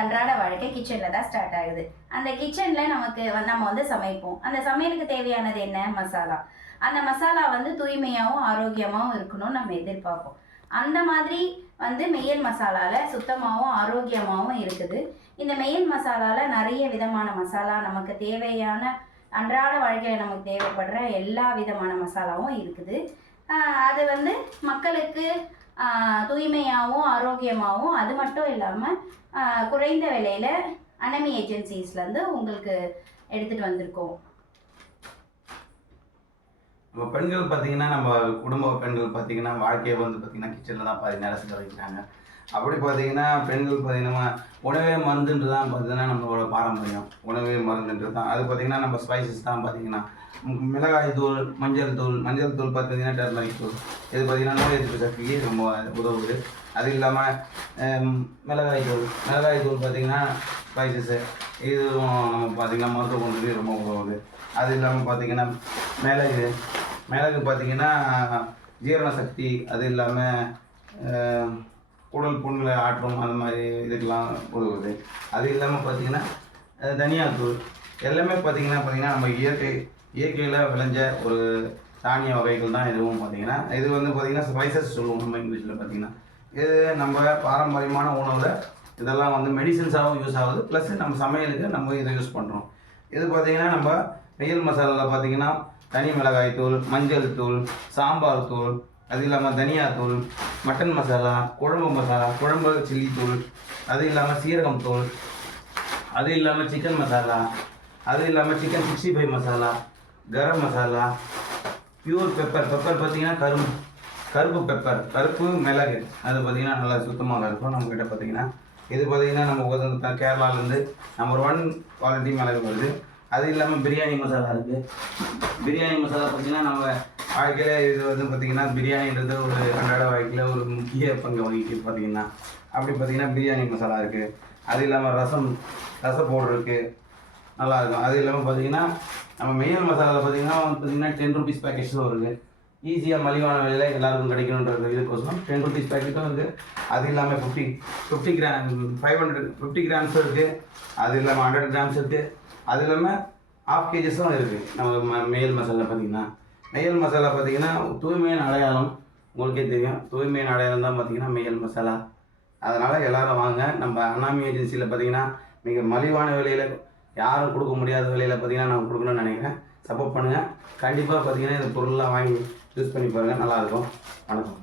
அன்றாட வாழ்க்கை கிச்சனில் தான் ஸ்டார்ட் ஆகுது. அந்த கிச்சனில் நம்ம வந்து சமைப்போம். அந்த சமையலுக்கு தேவையானது என்ன? மசாலா. அந்த மசாலா வந்து தூய்மையாகவும் ஆரோக்கியமாகவும் இருக்கணும்னு நம்ம எதிர்பார்ப்போம். அந்த மாதிரி வந்து மெயில் மசாலாவில் சுத்தமாகவும் ஆரோக்கியமாகவும் இருக்குது. இந்த மெயில் மசாலாவில் நிறைய விதமான மசாலா, நமக்கு தேவையான அன்றாட வாழ்க்கையில் நமக்கு தேவைப்படுற எல்லா விதமான மசாலாவும் இருக்குது. அது வந்து மக்களுக்கு தூய்மையாகவும் ஆரோக்கியமாகவும், அது மட்டும் இல்லாமல் குறைந்த விலையில் அனமி ஏஜென்சிஸ்லேருந்து உங்களுக்கு எடுத்துகிட்டு வந்திருக்கோம். நம்ம பெண்கள் பார்த்தீங்கன்னா, நம்ம குடும்ப பெண்கள் பார்த்தீங்கன்னா வாழ்க்கையை வந்து பார்த்தீங்கன்னா கிச்சனில் தான் பாதி நேரம் செலவழிக்கிறாங்க. அப்படி பார்த்தீங்கன்னா பெண்கள் பார்த்தீங்கன்னா உணவே மருந்துன்றது தான் பார்த்தீங்கன்னா நம்மளோட பாரம்பரியம். உணவே மருந்துன்றது தான். அது பார்த்தீங்கன்னா நம்ம ஸ்பைசஸ் தான் பார்த்தீங்கன்னா மிளகாய் தூள், மஞ்சள் தூள் பார்த்தீங்கன்னா டர்மரிக் தூள். இது பார்த்தீங்கன்னா நோய் எதிர்ப்பு சக்திக்கு ரொம்ப உதவுது. அது இல்லாமல் மிளகாய் தூள் பார்த்தீங்கன்னா ஸ்பைசஸ்ஸு இதுவும் நம்ம பார்த்திங்கன்னா மருத்துவ குணத்துக்கு ரொம்ப உதவுது. அது இல்லாமல் பார்த்திங்கன்னா மிளகு பார்த்திங்கன்னா ஜீரண சக்தி, அது இல்லாமல் குடல் புண்களை ஆற்றும், அந்த மாதிரி இதுக்கெல்லாம் உதவுது. அது இல்லாமல் பார்த்திங்கன்னா தனியாத்தூள் எல்லாமே பார்த்திங்கன்னா நம்ம இயற்கையில் விளைஞ்ச ஒரு தானிய வகைகள் தான். இதுவும் பார்த்திங்கன்னா இது வந்து பார்த்திங்கன்னா ஸ்பைசஸ் சொல்லுவோம் நம்ம இங்கிலீஷில். பார்த்திங்கன்னா இது நம்ம பாரம்பரியமான உணவில் இதெல்லாம் வந்து மெடிசன்ஸாகவும் யூஸ் ஆகுது. ப்ளஸ் நம்ம சமையலுக்கு நம்ம இதை யூஸ் பண்ணுறோம். இது பார்த்திங்கன்னா நம்ம மெயில் மசாலாவில் பார்த்திங்கன்னா தனி மிளகாய் தூள், மஞ்சள் தூள், சாம்பார் தூள், அது இல்லாமல் தனியாத்தூள், மட்டன் மசாலா, குழம்பு சில்லி தூள், அது இல்லாமல் சீரகம் தூள், அது இல்லாமல் சிக்கன் மசாலா, அது இல்லாமல் chicken 65 masala, garam masala, pure pepper பார்த்திங்கன்னா கருப்பு பெப்பர், கருப்பு மிளகு, அது பார்த்திங்கன்னா நல்லா சுத்தமாக இருக்கும் நம்மக்கிட்ட. பார்த்திங்கன்னா இது பார்த்திங்கன்னா நம்ம கேரளாவிலேருந்து நம்பர் 1 குவாலிட்டி மிளகு வருது. அது இல்லாமல் பிரியாணி மசாலா இருக்குது. பிரியாணி மசாலா பார்த்திங்கன்னா நம்ம வாழ்க்கையில் இது வந்து பார்த்திங்கன்னா பிரியாணின்றது ஒரு அன்றாட வாழ்க்கையில் ஒரு முக்கிய பங்கு வகிக்குது. பார்த்திங்கன்னா அப்படி பார்த்திங்கன்னா பிரியாணி மசாலா இருக்குது. அது இல்லாமல் ரச பவுடர் இருக்குது, நல்லாயிருக்கும். அது இல்லாமல் பார்த்திங்கன்னா நம்ம மெயில் மசாலாவில் பார்த்திங்கன்னா 10 ரூபீஸ் பேக்கெட்ஸும் இருக்குது. ஈஸியாக மலிவான விலையில் எல்லாருக்கும் கிடைக்கணுன்றது இதுக்கோசரம் 10 ரூபீஸ் பேக்கெட்டும் இருக்குது. அது இல்லாமல் 50 கிராம்ஸும் இருக்குது. அது இல்லாமல் 100 கிராம்ஸ் இருக்குது. அது இல்லாமல் 1/2 kg இருக்குது நம்ம மெயில் மசாலா. மெயில் மசாலா பார்த்திங்கன்னா தூய்மையான அடையாளம், உங்களுக்கே தெரியும். தூய்மையான அடையாளம் தான் பார்த்திங்கன்னா மெயில் மசாலா. அதனால் எல்லோரும் வாங்க. நம்ம அனாமி ஏஜென்சியில் பார்த்திங்கன்னா மிக மலிவான விலையில், யாரும் கொடுக்க முடியாத விலையில் பார்த்திங்கன்னா நான் கொடுக்கணும்னு நினைக்கிறேன். சப்போர்ட் பண்ணுங்கள். கண்டிப்பாக பார்த்திங்கன்னா இந்த பொருள்லாம் வாங்கி யூஸ் பண்ணி பாருங்கள், நல்லாயிருக்கும். வணக்கம்.